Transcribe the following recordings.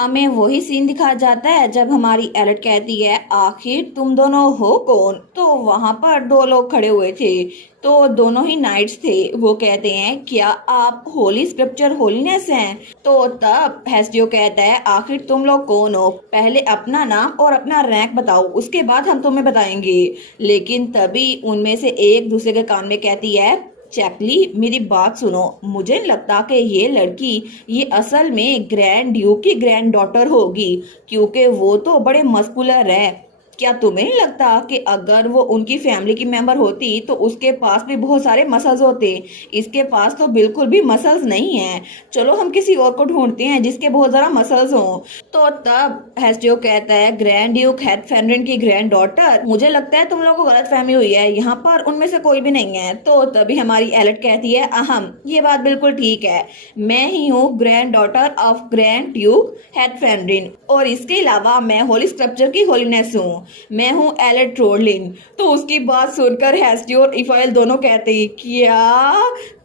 हमें वही सीन दिखाया जाता है जब हमारी एलिट कहती है आखिर तुम दोनों हो कौन। तो वहां पर दो लोग खड़े हुए थे, तो दोनों ही नाइट्स थे। वो कहते हैं क्या आप होली स्क्रिप्चर होलीनेस हैं। तो तब हेस्टियो कहता है आखिर तुम लोग कौन हो, पहले अपना नाम और अपना रैंक बताओ, उसके बाद हम तुम्हें बताएंगे। लेकिन तभी उनमें से एक दूसरे के कान में कहती है चैकली मेरी बात सुनो, मुझे नहीं लगता कि ये लड़की ये असल में ग्रैंड ड्यूक की ग्रैंड डॉटर होगी, क्योंकि वो तो बड़े मस्कुलर है। क्या तुम्हें नहीं लगता कि अगर वो उनकी फैमिली की मेंबर होती तो उसके पास भी बहुत सारे मसल्स होते। इसके पास तो बिल्कुल भी मसल्स नहीं है। चलो हम किसी और को ढूंढते हैं जिसके बहुत ज्यादा मसल्स हों। तो तब हेस्टियो कहता है ग्रैंड ड्यूक हेथफेनरिन की ग्रैंड डॉटर, मुझे लगता है तुम लोगों को गलत फहमी हुई है, यहाँ पर उनमें से कोई भी नहीं है। तो तभी हमारी एलिट कहती है अहम, ये बात बिल्कुल ठीक है, मैं ही हूँ grand daughter of grand duke हेथफेनरिन, और इसके अलावा मैं होली स्क्रिप्चर की होलीनेस हूँ, मैं हूँ एलिट रोडलिन। तो उसकी बात सुनकर हेस्टियो और इफाइल दोनों कहते हैं क्या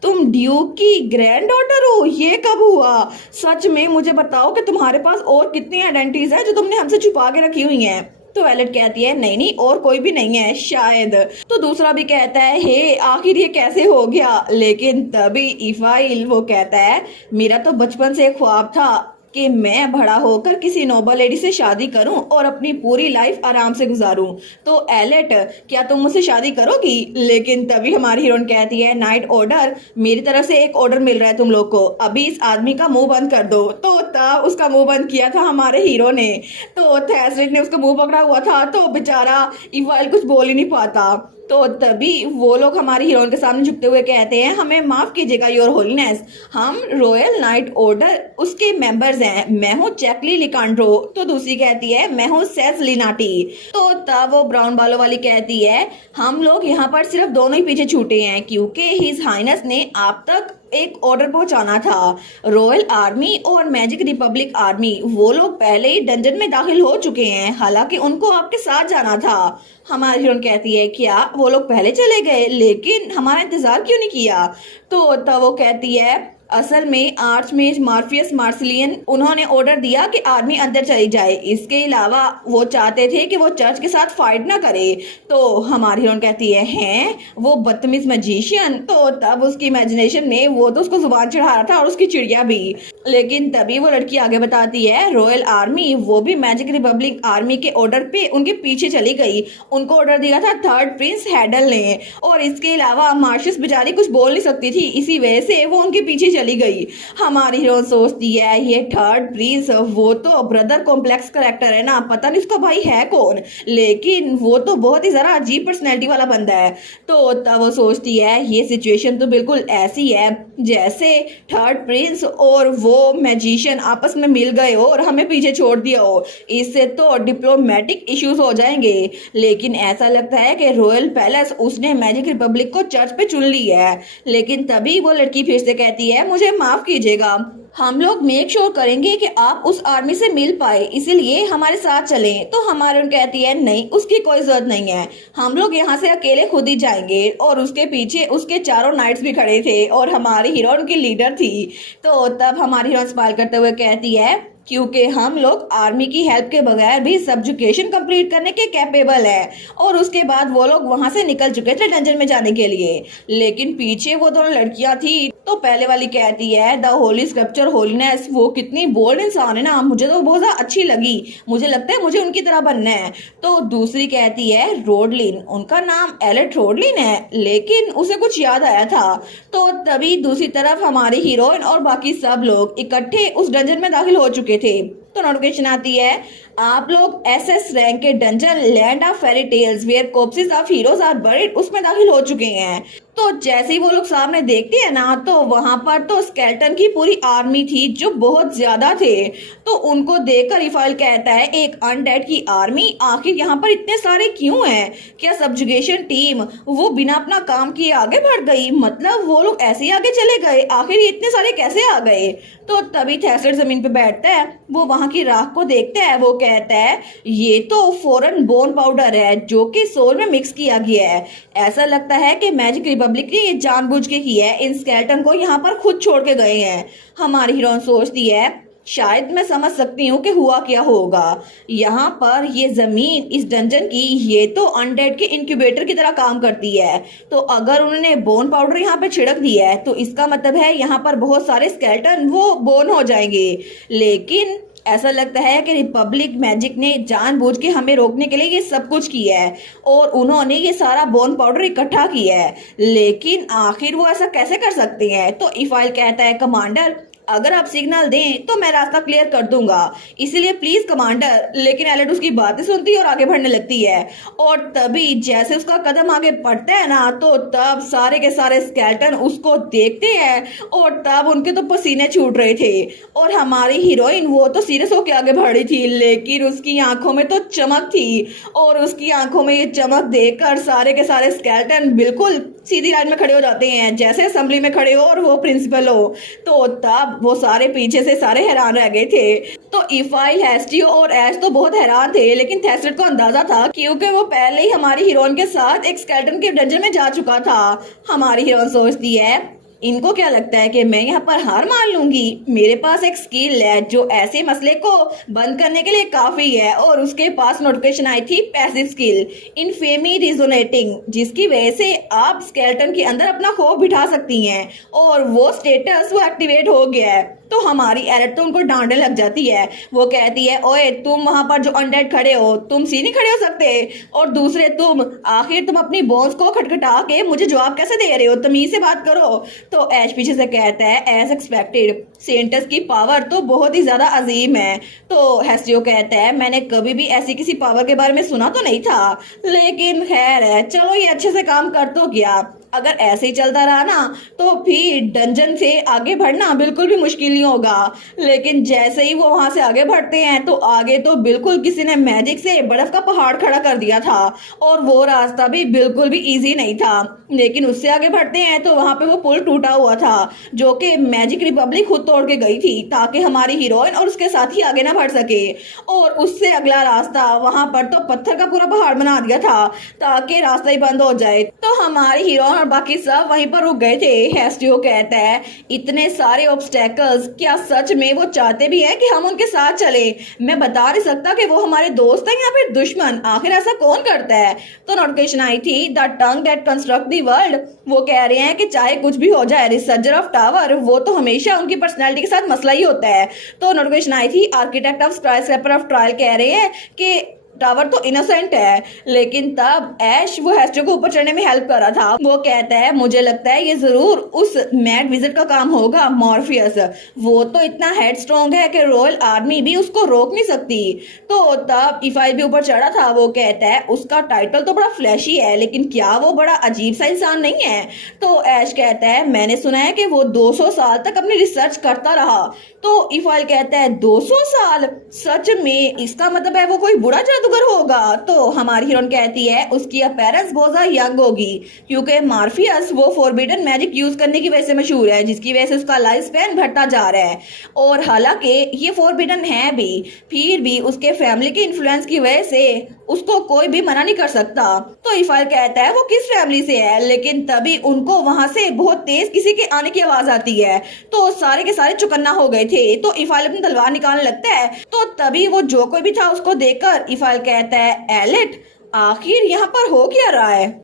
तुम ड्यूक की ग्रैंड डॉटर हो, ये कब हुआ। सच में मुझे बताओ कि तुम्हारे पास और कितनी आइडेंटिटीज हैं जो तुमने हमसे छुपा के रखी हुई हैं। तो एलिट कहती है नहीं नहीं और कोई भी नहीं है शायद। तो दूसरा भी कहता है हे आखिर ये कैसे हो गया। लेकिन तभी इफाइल वो कहता है मेरा तो बचपन से ख्वाब था कि मैं बड़ा होकर किसी नोबल लेडी से शादी करूं और अपनी पूरी लाइफ आराम से गुजारूं। तो एलेट क्या तुम मुझसे शादी करोगी। लेकिन तभी हमारी हीरोइन कहती है नाइट ऑर्डर, मेरी तरफ से एक ऑर्डर मिल रहा है तुम लोग को, अभी इस आदमी का मुंह बंद कर दो। तो तब उसका मुंह बंद किया था हमारे हीरो ने, तो थैसरिक ने उसका मुंह पकड़ा हुआ था, तो बेचारा इवाइल कुछ बोल ही नहीं पाता। तो तभी वो लोग हमारी हीरोइन के सामने झुकते हुए कहते हैं हमें माफ कीजिएगा योर होलीनेस, हम रॉयल नाइट ऑर्डर उसके मेंबर्स हैं, मैं हूँ चैकली लिकांड्रो। तो दूसरी कहती है मैं हूँ सेज लिनाटी। तो तब वो ब्राउन बालों वाली कहती है हम लोग यहाँ पर सिर्फ दोनों ही पीछे छूटे हैं क्योंकि हिज हाइनेस ने आप तक एक ऑर्डर पहुंचाना था। रॉयल आर्मी और मैजिक रिपब्लिक आर्मी वो लोग पहले ही डंजन में दाखिल हो चुके हैं, हालांकि उनको आपके साथ जाना था। हमारी हीरोइन कहती है क्या वो लोग पहले चले गए, लेकिन हमारा इंतजार क्यों नहीं किया। तो तब वो कहती है असल में आर्चमेज मार्फियस मार्सिलियन उन्होंने ऑर्डर दिया कि आर्मी अंदर चली जाए, इसके अलावा वो चाहते थे कि वो चर्च के साथ फाइट ना करे। तो हमारी हीरोइन कहती है हैं वो बदतमीज मैजिशियन। तो तब उसकी इमेजिनेशन ने वो तो उसको जुबान चढ़ा रहा था और उसकी चिड़िया भी। लेकिन तभी वो लड़की आगे बताती है रॉयल आर्मी वो भी मैजिक रिपब्लिक आर्मी के ऑर्डर पे उनके पीछे चली गई, उनको ऑर्डर दिया था थर्ड प्रिंस हैडल ने, और इसके अलावा मार्शस बेचारी कुछ बोल नहीं सकती थी, इसी वजह से वो उनके पीछे चली गई। हमारी हीरोइन सोचती है ये थर्ड प्रिंस वो तो ब्रदर कॉम्प्लेक्स करेक्टर है ना, पता नहीं उसका भाई है कौन, लेकिन वो तो बहुत ही जरा अजीब पर्सनैलिटी वाला बंदा है। तो तब वो सोचती है ये सिचुएशन तो बिल्कुल ऐसी है जैसे थर्ड प्रिंस और वो मैजिशियन आपस में मिल गए हो और हमें पीछे छोड़ दिया हो, इससे तो डिप्लोमेटिक इश्यूज हो जाएंगे। लेकिन ऐसा लगता है कि रॉयल पैलेस उसने मैजिक रिपब्लिक को चर्च पे चुन ली है। लेकिन तभी वो लड़की फिर से कहती है मुझे माफ कीजिएगा, हम लोग मेक श्योर करेंगे कि आप उस आर्मी से मिल पाए, इसीलिए हमारे साथ चलें। तो हमारी उन कहती है नहीं उसकी कोई जरूरत नहीं है, हम लोग यहाँ से अकेले खुद ही जाएंगे। और उसके पीछे उसके चारों नाइट्स भी खड़े थे और हमारी हीरोइन की लीडर थी। तो तब हमारी हीरोइन स्माइल करते हुए कहती है क्योंकि हम लोग आर्मी की हेल्प के बगैर भी सब्जुकेशन कंप्लीट करने के कैपेबल है। और उसके बाद वो लोग वहां से निकल चुके थे डंजन में जाने के लिए, लेकिन पीछे वो दोनों लड़कियां थी। तो पहले वाली कहती है द होली स्क्रिप्चर होलीनेस वो कितनी बोल्ड इंसान है ना, मुझे तो बहुत ज्यादा अच्छी लगी, मुझे लगता है मुझे उनकी तरह बनना है। तो दूसरी कहती है रोडलिन, उनका नाम एलेट रोडलिन है, लेकिन उसे कुछ याद आया था। तो तभी दूसरी तरफ हमारी हीरोइन और बाकी सब लोग इकट्ठे उस डंजन में दाखिल हो चुके थे। तो नोटिफिकेशन आती है आप लोग एसएस रैंक के dungeon land of fairy tales where corpses of heroes are buried उसमें दाखिल हो चुके हैं। तो जैसे ही वो लोग सामने देखते हैं ना, तो वहां पर तो स्केलेटन की पूरी आर्मी थी जो बहुत ज्यादा थे। तो उनको देखकर इफाइल कहता है एक अनडेड की आर्मी, आखिर यहाँ पर इतने सारे क्यों हैं, क्या सब्जुगेशन टीम वो बिना अपना काम किए आगे बढ़ गई, मतलब वो लोग ऐसे ही आगे चले गए, आखिर ये इतने सारे कैसे आ गए। तो तभी थैसर जमीन पे बैठता है, वो वहां की राख को देखता है, वो कहता है ये तो फॉरेन बोन पाउडर है जो कि सोल में मिक्स किया गया है, ऐसा लगता है कि मैजिक रिपब्लिक ने ये जानबूझ के किया है, इन स्केलेटन को यहाँ पर खुद छोड़ के गए हैं। हमारी हीरोइन सोचती है शायद मैं समझ सकती हूँ कि हुआ क्या होगा। यहाँ पर ये जमीन इस डंजन की ये तो अनडेड के इंक्यूबेटर की तरह काम करती है। तो अगर उन्होंने बोन पाउडर यहाँ पे छिड़क दिया है तो इसका मतलब है यहाँ पर बहुत सारे स्केलेटन वो बोन हो जाएंगे। लेकिन ऐसा लगता है कि रिपब्लिक मैजिक ने जानबूझ के हमें रोकने के लिए ये सब कुछ किया है और उन्होंने ये सारा बोन पाउडर इकट्ठा किया है। लेकिन आखिर वो ऐसा कैसे कर सकते हैं? तो इफाइल कहता है कमांडर, अगर आप सिग्नल दें तो मैं रास्ता क्लियर कर दूंगा, इसलिए प्लीज कमांडर। लेकिन एलेट उसकी बातें सुनती है और आगे बढ़ने लगती है। और तभी जैसे उसका कदम आगे बढ़ता है ना, तो तब सारे के सारे स्केलेटन उसको देखते हैं और तब उनके तो पसीने छूट रहे थे। और हमारी हीरोइन वो तो सीरियस होकर आगे बढ़ी थी, लेकिन उसकी आंखों में तो चमक थी। और उसकी आंखों में ये चमक देखकर सारे के सारे स्केलेटन बिल्कुल सीधी लाइन में खड़े हो जाते हैं, जैसे असेंबली में खड़े हो और वो प्रिंसिपल हो। तो तब वो सारे पीछे से सारे हैरान रह गए थे। तो इफाइल, हेस्टियो और ऐश तो बहुत हैरान थे, लेकिन थेस्टेड को अंदाजा था क्योंकि वो पहले ही हमारी हीरोइन के साथ एक स्केलेटन के डंजन में जा चुका था। हमारी हीरोइन सोचती है, इनको क्या लगता है कि मैं यहाँ पर हार मान लूंगी? मेरे पास एक स्किल है जो ऐसे मसले को बंद करने के लिए काफी है। और उसके पास नोटिफिकेशन आई थी पैसिव स्किल इनफेमी रिजोनेटिंग, जिसकी वजह से आप स्केलेटन के अंदर अपना खौफ बिठा सकती हैं और वो स्टेटस वो एक्टिवेट हो गया है। तो हमारी एलेट तो उनको डांटने लग जाती है। वो कहती है, ओए तुम वहां पर जो अनडेड खड़े हो, तुम सी नहीं खड़े हो सकते? और दूसरे तुम, आखिर तुम अपनी बोन्स को खटखटा के मुझे जवाब कैसे दे रहे हो? तमीज से बात करो। तो ऐश पीछे से कहता है, एज एक्सपेक्टेड सेंटस की पावर तो बहुत ही ज्यादा अजीम है। तो हेस्टियो कहता है, मैंने कभी भी ऐसी किसी पावर के बारे में सुना तो नहीं था, लेकिन खैर है, चलो ये अच्छे से काम कर तो गया। अगर ऐसे ही चलता रहा ना तो फिर डंजन से आगे बढ़ना बिल्कुल भी मुश्किल नहीं होगा। लेकिन जैसे ही वो वहां से आगे बढ़ते हैं तो आगे तो बिल्कुल किसी ने मैजिक से बर्फ का पहाड़ खड़ा कर दिया था और वो रास्ता भी बिल्कुल भी इजी नहीं था। लेकिन उससे आगे बढ़ते हैं तो वहां पे वो पुल टूटा हुआ था जो कि मैजिक रिपब्लिक खुद तोड़ के गई थी ताकि हमारी हीरोइन और उसके साथ ही आगे ना बढ़ सके। और उससे अगला रास्ता वहां पर तो पत्थर का पूरा पहाड़ बना दिया था ताकि रास्ता ही बंद हो जाए। तो हमारी हीरोइन और बाकी सब वहीं पर रुक गए थे। हेस्टियो कहता है, इतने सारे ऑब्स्टेकल्स, क्या सच में वो चाहते भी है कि हम उनके साथ चले? मैं बता नहीं सकता कि वो हमारे दोस्त हैं या फिर दुश्मन, आखिर ऐसा कौन करता है? तो नोटिफिकेशन आई थी, the tongue that construct the world. वो कह रहे हैं कि चाहे कुछ भी हो जाए, रिसर्चर ऑफ टावर वो तो हमेशा उनकी पर्सनैलिटी के साथ मसला ही होता है। तो नोटिफिकेशन आई थी, आर्किटेक्ट ऑफ स्काईस्क्रैपर ऑफ ट्रायल कह रहे हैं कि टावर तो इनोसेंट है। लेकिन तब ऐश वो हेस्टियो को ऊपर चढ़ने में हेल्प कर रहा था। वो कहता है, मुझे लगता है ये जरूर उस मैड विजिट का काम होगा, मॉर्फियस। वो तो इतना हेड स्ट्रॉन्ग है कि रॉयल आर्मी भी उसको रोक नहीं सकती। तो तब इफाइल भी ऊपर चढ़ा था। वो कहता है, उसका टाइटल तो बड़ा फ्लैशी है, लेकिन क्या वो बड़ा अजीब सा इंसान नहीं है? तो ऐश कहता है, मैंने सुना है कि वो 200 साल तक अपनी रिसर्च करता रहा। तो इफाइल कहता है, 200 साल? सच में? इसका मतलब है वो कोई बुरा जादूगर होगा। तो हमारी हीरोइन कहती है, उसकी अपीयरेंस बहुत ज्यादा यंग होगी क्योंकि मॉर्फियस वो फॉरबिडन मैजिक यूज करने की वजह से मशहूर है, जिसकी वजह से उसका लाइफ स्पैन घटता जा रहा है। और हालांकि ये फॉरबिडन है भी, फिर भी उसके फैमिली के इन्फ्लुएंस की वजह से उसको कोई भी मना नहीं कर सकता। तो इफाइल कहता है, वो किस फैमिली से है? लेकिन तभी उनको वहां से बहुत तेज किसी के आने की आवाज आती है। तो सारे के सारे चौकन्ना हो गए थे। तो इफाइल अपनी तलवार निकालने लगता है। तो तभी वो जो कोई भी था उसको देखकर इफाइल कहता है, एलेट आखिर यहाँ पर हो क्या रहा है?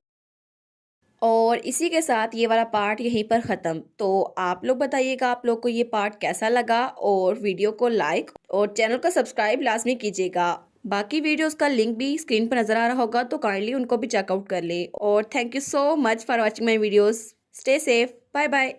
और इसी के साथ ये वाला पार्ट यहीं पर ख़त्म। तो आप लोग बताइएगा आप लोग को ये पार्ट कैसा लगा, और वीडियो को लाइक और चैनल को सब्सक्राइब लाजमी कीजिएगा। बाकी वीडियोस का लिंक भी स्क्रीन पर नज़र आ रहा होगा, तो काइंडली उनको भी चेकआउट कर ले। और thank you so much for watching my videos. Stay safe, bye bye.